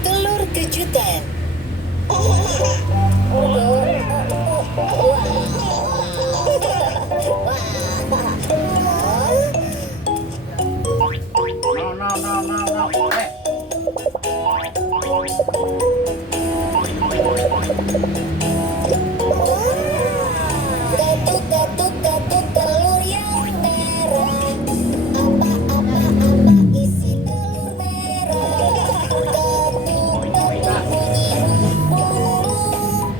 Telur kejutan. No, no, no, no, no. Katuk telur yang merah. Apa isi telur merah? Katuk bunyi burung.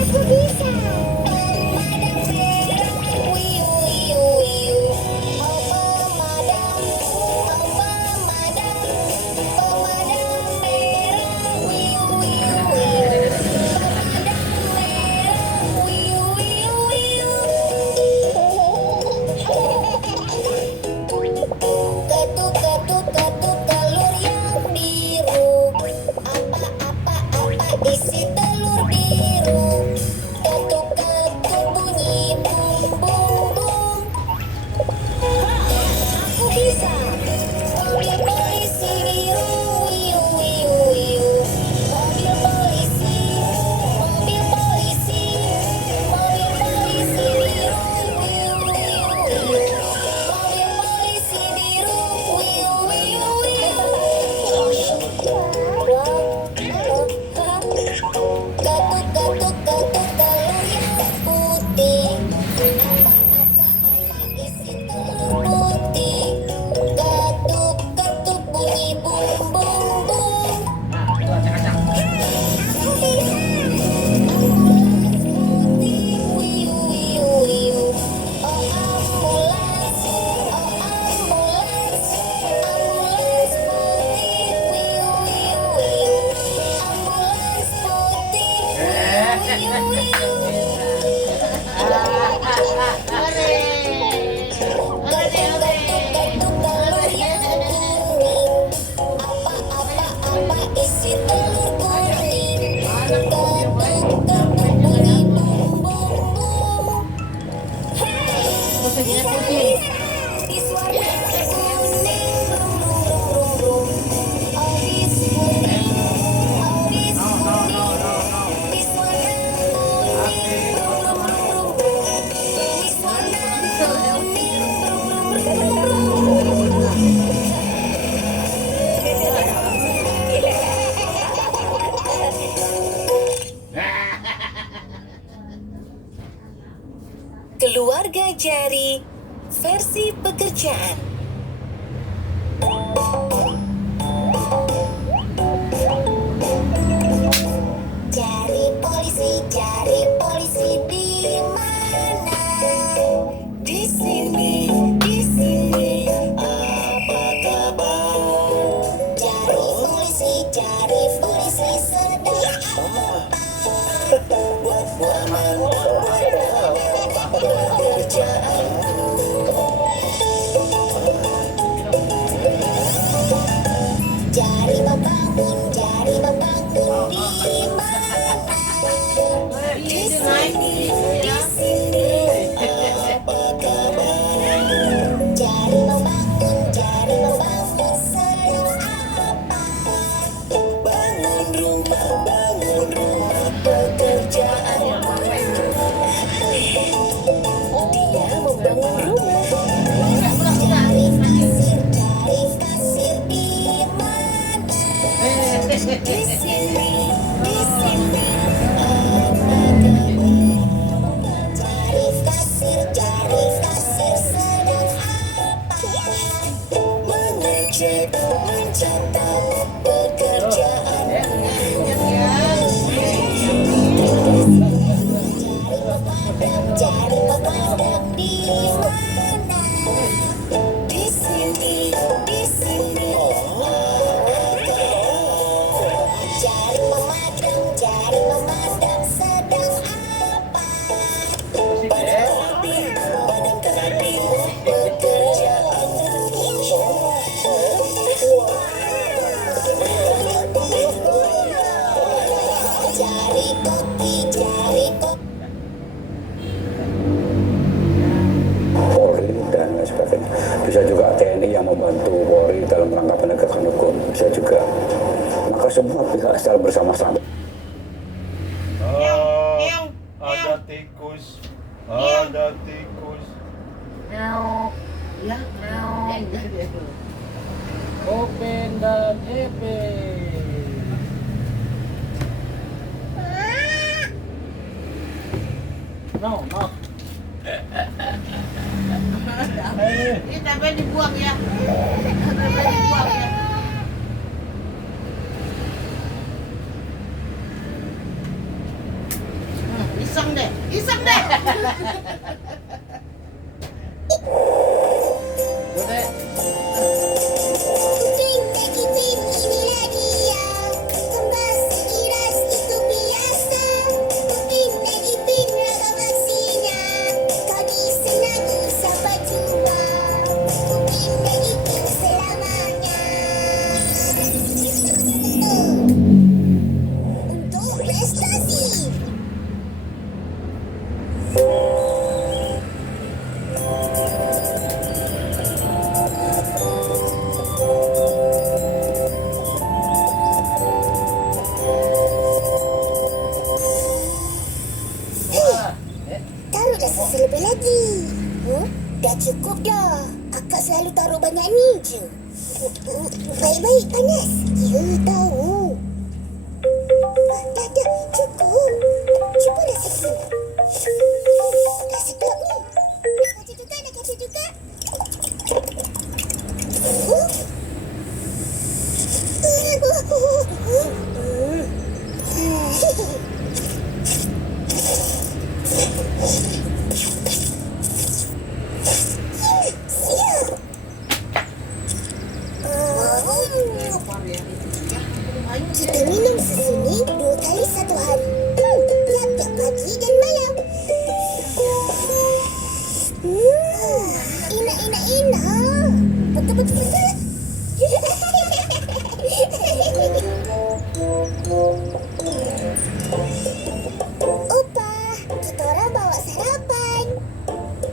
Aku bisa. Pemadam merah, wiu wiu wiu. Oh pemadam, pemadam merah, wiu wiu wiu. Pemadam merah, wiu wiu wiu. Katuk telur yang biru. Apa isi telur biru? Katuk bunyi bung bung bung. Aku bisa. Mobil polisi biru, wiu wiu wiu. Mobil polisi, mobil polisi, mobil polisi biru, wiu wiu wiu. Mobil polisi biru, wiu wiu wiu. Katuk telur yang putih. Apa isi telur putih? Katuk bunyi bung bung bung. Nah, itu acak-acak. Aku bisa. Ambulans putih, wiu wiu wiu. Oh ambulans, ambulans putih, wiu wiu wiu. Ambulans putih, wiu wiu wiu. Katuk telur yang kuning. Apa isi telur kuning? Katuk bunyi bung bung bung. Hey, bis warna kuning, brum brum brum brum. Oh bis kuning, oh bis kuning. Bis warna kuning, brum brum brum brum. Bis warna kuning, brum brum brum brum. Keluarga Jari versi pekerjaan. Cari polisi di mana? Di sini, apa kabar? Cari polisi sedang apa? Buat pekerjaan. Mengecek, mencatat pekerjaan. Cari pemadam di mana? Di sini, di sini. Cari pemadam sedang apa? Padamkan api, pekerjaan. Cari kopi, cari kopi. Polri dan lain sebagainya. Bisa juga TNI yang membantu Polri dalam rangka penegakan hukum. Bisa juga. Maka semua pihak secara bersama-sama. Ada tikus, ada tikus. Open dan happy. No. Ini sampai dibuang ya. Sampai dibuang ya. Iseng deh, iseng deh. Udah. Kuping ini lagi ya. Kembas iras itu biasa. Kuping ragam aksinya. Kau disenangi sampai jumpa. Kuping selamanya. Untuk prestasi. Taruhlah susu lebih lagi. Dah cukup dah. Akak selalu taruh banyak ni je. Baik-baik panas. Ya tahu. Dah cukup. Cuba dah sikit. Dah sedap ni. Kacau juga, dah kacau juga. Kita minum susu ni 2 kali satu hari. Tiap-tiap pagi dan malam. Enak. Betul. Opa, kita orang bawa sarapan.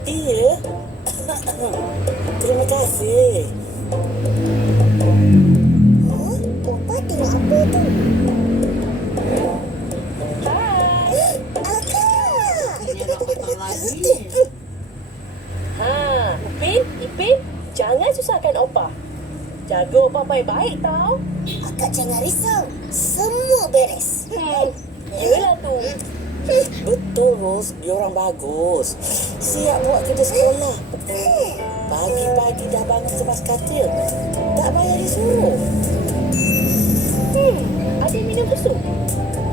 Iya. Terima kasih. Opa tengok apa tu? Ipin, jangan susahkan Opa. Jaga Opa baik-baik tau. Akak jangan risau. Semua beres. Yelah tu. Betul, Ros. Dia orang bagus. Siap buat kerja sekolah. Pagi-pagi dah bangun sepas katil. Tak payah disuruh. Ada minum susu?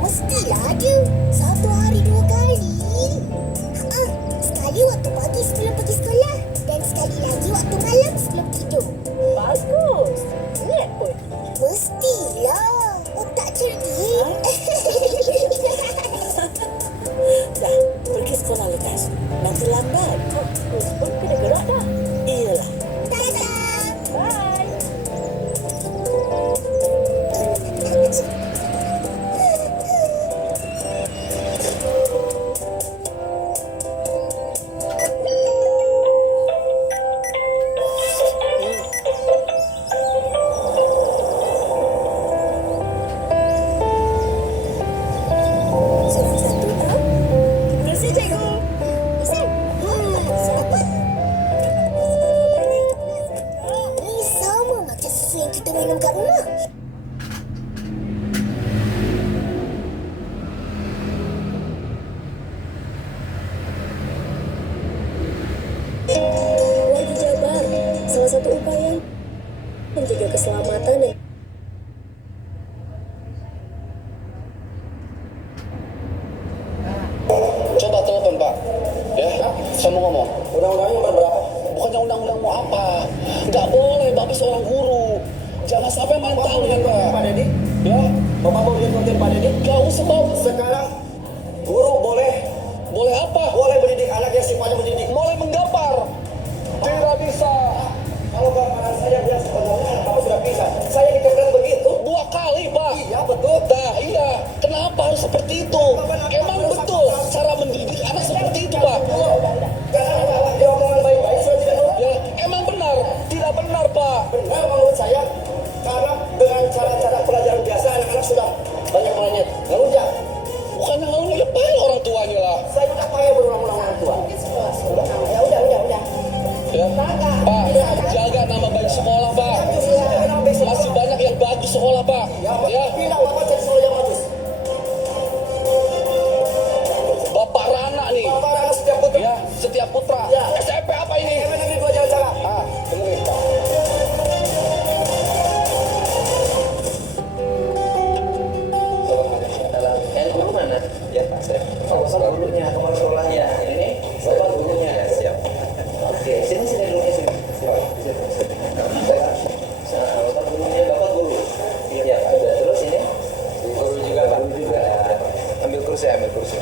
Mestilah ada. 1 hari 2 kali. Sekali waktu pagi sebelum pergi sekolah. Dan sekali lagi waktu malam sebelum tidur. Bagus. Ingat pun. Mestilah. Otak cerdik. Dah, pergi sekolah lekas. Nanti lambat. Terus pun kena gerak dah. Iyalah. Dadah. Bye. Sorang satu tau. Terima kasih, cikgu. Isan. Apa? Ni sama macam susu yang kita minum kat rumah. Wadi Jabar, salah satu upaya yang menjaga keselamatan dan Coba telepon Pak. Ya, saya mau ngomong. Undang-undangnya berapa? Bukannya undang-undang mau apa? Nggak boleh, Bapak seorang guru. Jangan sampai main tahu ya Pak. Pak Dedi, Ya, Bapak mau lihat Pak Dedi? nggak usah Bapak. Sekarang guru boleh Apa? mendidik anak yang sifatnya mendidik. Boleh menggampar. Tidak bisa. Kalau gambaran saya bilang sebenarnya anak kamu sudah bisa. Saya dikatakan begitu. 2 kali Pak. Iya betul. Nah, iya. Kenapa harus seperti itu? Emang betul cara mendidik anak seperti itu Pak? Karena anak dia omongan baik-baik sudah tidak tahu. Ya, emang benar. Tidak benar Pak. Benar menurut saya, karena dengan cara-cara pelajaran biasa anak-anak sudah banyak melenyet. Ngelunjak. Bukannya lalu ya payah orang tuanya lah. Saya udah payah berulang-ulang orang tua. Udah. Ya udah. Ya. Pak, jaga nama baik sekolah Pak. Masih banyak yang bagus sekolah Pak. Ya. Pindah Bapak jadi sekolah yang bagus. Bapak Rana nih. Bapak anak setiap putra. Ya, setiap putra. Ya. SMP apa ini? SMP Negeri 2 Jalan Cakap. Dengerin Pak. Yang mana? Ya Pak, saya. Bapak gurunya, kepala sekolahnya. Ini Bapak gurunya. Siap. Oke, sini dulunya sini. Bapak gurunya, Bapak guru. Iya, ada. Terus ini? Guru juga Pak. Guru juga. Ambil kursi. Yuk, ambil kursi.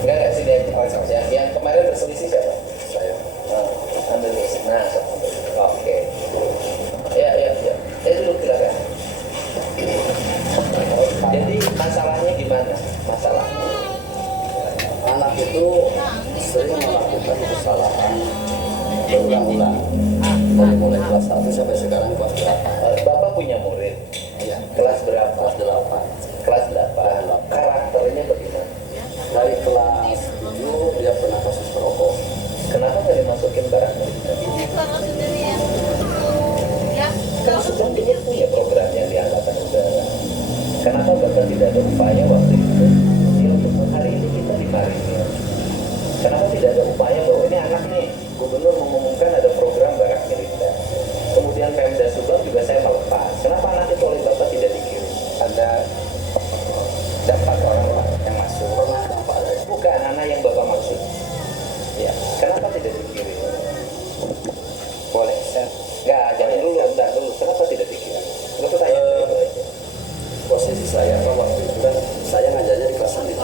Enggak, sini aja. Yang kemarin berselisih siapa? Saya. Ambil kursi. Nah, oke. Ya. Duduk silakan. Jadi masalahnya gimana? Masalahnya Anak itu sering melakukan kesalahan berulang-ulang. Dari mulai kelas 1 sampai sekarang kelas berapa? Bapak punya murid Iya. kelas berapa? Kelas 8. Kelas 8. Karakternya bagaimana? Dari kelas 7 dia pernah kasus perokok. Kenapa nggak dimasukin barang militer? Kan sebelumnya punya programnya di Angkatan Udara. Kenapa Bapak tidak ada upaya waktu itu? Ya untuk hari ini kita di Marinir. Kenapa tidak ada upaya bahwa ini anak nih, Gubernur mengumumkan ada program barak militer. Kemudian Pemda Subang juga saya melepas. Kenapa anak itu oleh Bapak tidak dikirim? Ada dapat orang yang masuk. Pernah nampak ada. Bukan anak yang Bapak maksud. Ya, kenapa tidak dikirim? Boleh saya Enggak, jangan dulu, bentar dulu. Kenapa tidak dikirim? Lu tanya saya itu aja. posisi saya kan waktu itu kan saya ngajarnya di kelas 9.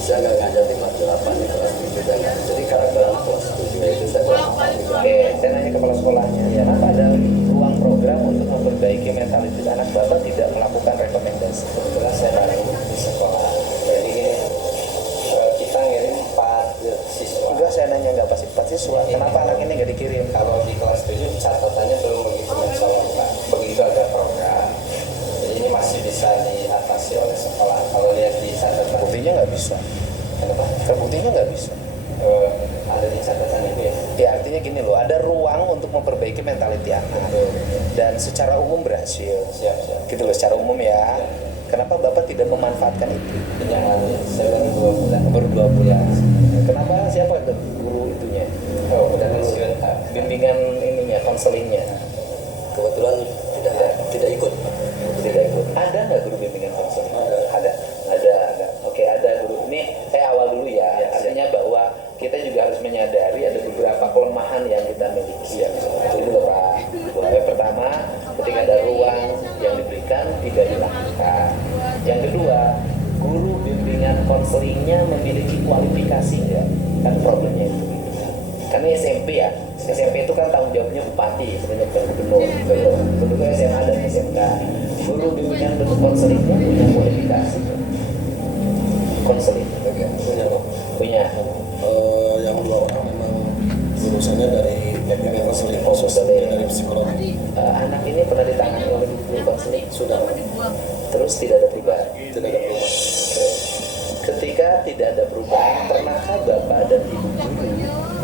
Saya nggak ngajar di kelas 8, di kelas 7 dan nggak. Jadi karakter anak kelas 7 itu saya kurang paham juga. Oke, saya nanya kepala sekolahnya. Ya, kenapa ada ruang program untuk memperbaiki mentalitas anak Bapak tidak melakukan rekomendasi? Kebetulan saya baru di sekolah. Jadi kita ngirim 4 siswa. Enggak, saya nanya nggak pasti 4 siswa. Kenapa anak ini nggak dikirim? Kalau di kelas 7 catatannya belum begitu mencolok Pak. Begitu ada program. Jadi ini masih bisa diatasi oleh sekolah. Kalau lihat di catatan, Buktinya nggak bisa. kenapa? Terbuktinya nggak bisa. Ada di catatan itu ya. Ya artinya gini loh, ada ruang untuk memperbaiki mentaliti anak. Dan secara umum berhasil. Siap. Gitu loh, secara umum ya. Kenapa Bapak tidak memanfaatkan itu? Ini yang lalu ya. Saya baru 2 bulan. Baru 2 bulan. Kenapa siapa guru itunya? Oh, udah pensiun Pak. Bimbingan ininya, konselingnya. Kebetulan tidak ikut. Tidak ikut. Ada nggak guru bimbingan konseling? Ada. Ada. Oke, ada guru. Ini saya awal dulu ya. Artinya bahwa kita juga harus menyadari ada beberapa kelemahan yang kita miliki. Itu dulu Pak. Yang pertama, ketika ada ruang yang diberikan tidak dilakukan. Yang kedua, guru bimbingan konselingnya memiliki kualifikasi ya. Kan problemnya itu. Karena SMP ya. SMP itu kan tanggung jawabnya bupati, sebenarnya bukan gubernur. Tentunya SMA dan SMK. Guru bimbingan bentuk konselingnya punya kualifikasi. Konseling punya. Yang 2 orang memang lulusannya dari bimbingan konseling khusus dari psikologi. Anak ini pernah ditangani oleh guru konseling Sudah terus tidak ada perubahan. tidak ada perubahan. Ketika tidak ada perubahan, pernahkah Bapak dan Ibu guru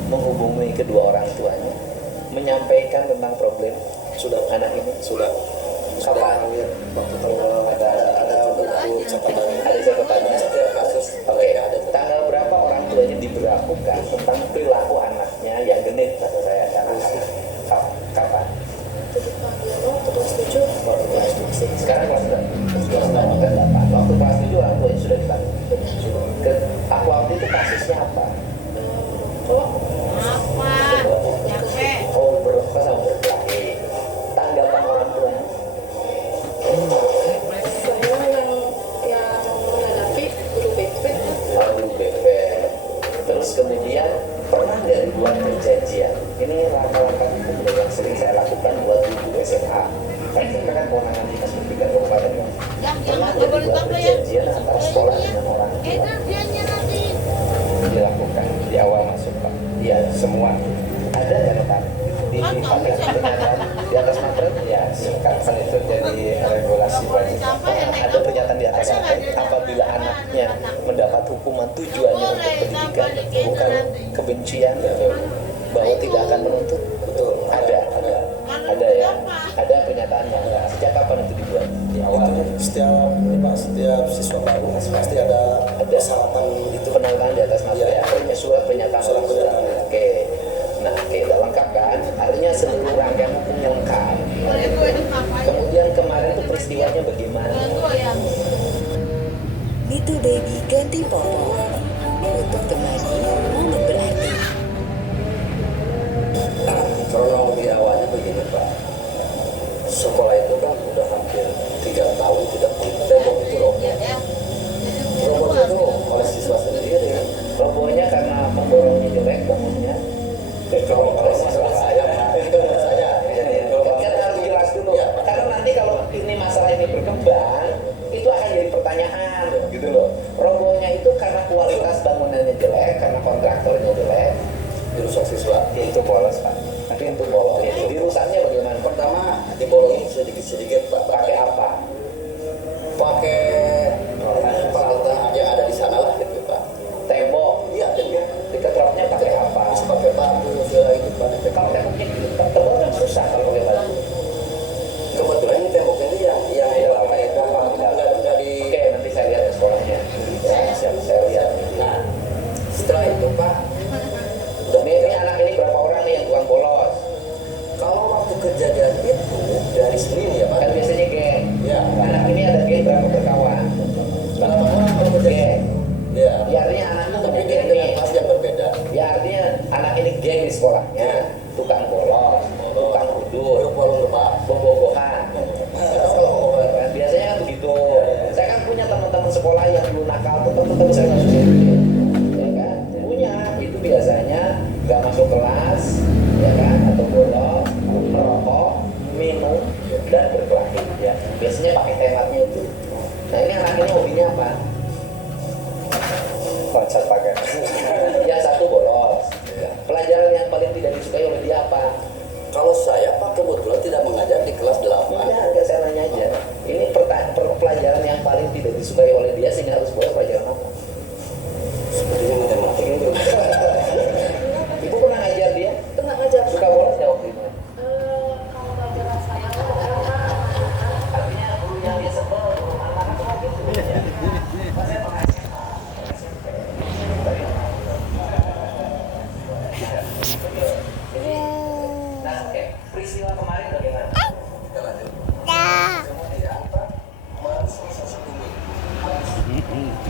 menghubungi kedua orang tuanya menyampaikan tentang problem Sudah anak ini? sudah Kapan? waktu tanggal ada buku catatan Ada catatannya. setiap kasus Oke, tanggal berapa orang tuanya diberi lakukan tentang perilaku anaknya yang genit kata saya anak-anak. Kapan? Waktu kelas 7. Waktu kelas 7. Sekarang kelas berapa? Kelas 8. Waktu kelas 7 orang tuanya sudah dipanggil. Aku waktu itu kasusnya apa? Apa? Capek. Oh, berapa sama berkelahi. Tanggapan orang tua. Saya yang menghadapi guru BP. Lalu BP. Terus kemudian pernah nggak dibuat perjanjian? Ini langkah-langkah hukum yang sering saya lakukan buat ibu SMA. Kan kita kan kewenangan dinas pendidikan kabupaten kan. Pernah nggak dibuat perjanjian antara sekolah dengan orang tua? Dilakukan di awal masuk Pak. Iya semua. Ada nggak Pak? Di pernyataan di atas materi ya kan itu jadi regulasi bagi ada pernyataan di atas materi apabila anaknya mendapat hukuman tujuannya untuk pendidikan bukan kebencian bahwa tidak akan menuntut. Betul. Ada ya ada pernyataannya. Sejak kapan itu dibuat? Di awal setiap siswa baru pasti ada persyaratan itu. penolakan di atas materi ya. Surat pernyataan. Oke. Nah, oke, udah lengkap kan? Artinya seluruh rangkaian hukumnya lengkap. Kemudian kemarin itu peristiwanya bagaimana? Little baby ganti popok. Untuk temani momen berarti. Kronologi awalnya begini Pak. Sekolah itu kan udah hampir 3 tahun tidak punya tembok itu roboh. Roboh itu oleh siswa sendiri. Robohnya karena pemborongnya jelek bangunnya. Kalau oleh siswa saya, itu saya. Kan harus jelas dulu. Karena nanti kalau ini masalah ini berkembang, itu akan jadi pertanyaan, gitu loh. Robohnya itu karena kualitas bangunannya jelek, karena kontraktornya jelek, Dirusak siswa. itu bolos Pak. Tapi itu bolos. Dirusaknya bagaimana? Pertama dibolongin sedikit-sedikit Pak. Pakai apa? Pakai peralatan yang ada di sana lah gitu Pak. Tembok. Iya, tembok. Diketrapnya pakai apa? Bisa pakai batu segala itu Pak. Kalau temboknya tebal kan susah kalau pakai batu. Kebetulan ini temboknya ini yang pakai gampang, nggak di. Oke, nanti saya lihat ke sekolahnya. Ya, saya lihat. Nah, setelah itu Pak, Ini anak ini berapa orang nih yang tukang bolos? kalau waktu kejadian itu dari Senin ya Pak. Kan biasanya geng. Ya, Anak ini ada geng berapa berkawan? berapa orang kalau kejadian? Geng. Ya, Ya artinya anak itu tapi punya dia geng dengan nih. kelas yang berbeda. Ya artinya anak ini geng di sekolahnya. Tukang bolos, tukang udur, Berpolong lebah. bobogohan. Biasanya kan begitu. Saya kan punya teman-teman sekolah yang dulu nakal, tapi saya nggak suka itu. Ya kan? Punya itu biasanya nggak masuk kelas, ya kan? Atau bolos, merokok, minum, dan berkelahi. Ya. Biasanya pakai tematnya itu. Nah ini anak ini hobinya apa? Loncat pakai. Ya satu bolos. Pelajaran yang paling tidak disukai oleh dia apa? Kalau saya Pak kebetulan tidak mengajar di kelas 8. Ya, enggak saya nanya aja. Ini pelajaran yang paling tidak disukai oleh dia sehingga harus bolos pelajaran apa? Sepertinya matematik ini belum. Ibu pernah ngajar dia? Pernah ngajar. Suka bolos ya waktu itu? Kalau pelajaran saya Artinya guru yang dia sebel, guru anak-anak semua gitu. Saya pengajar. Nah, oke. Peristiwa kemarin bagaimana? Kita lanjut.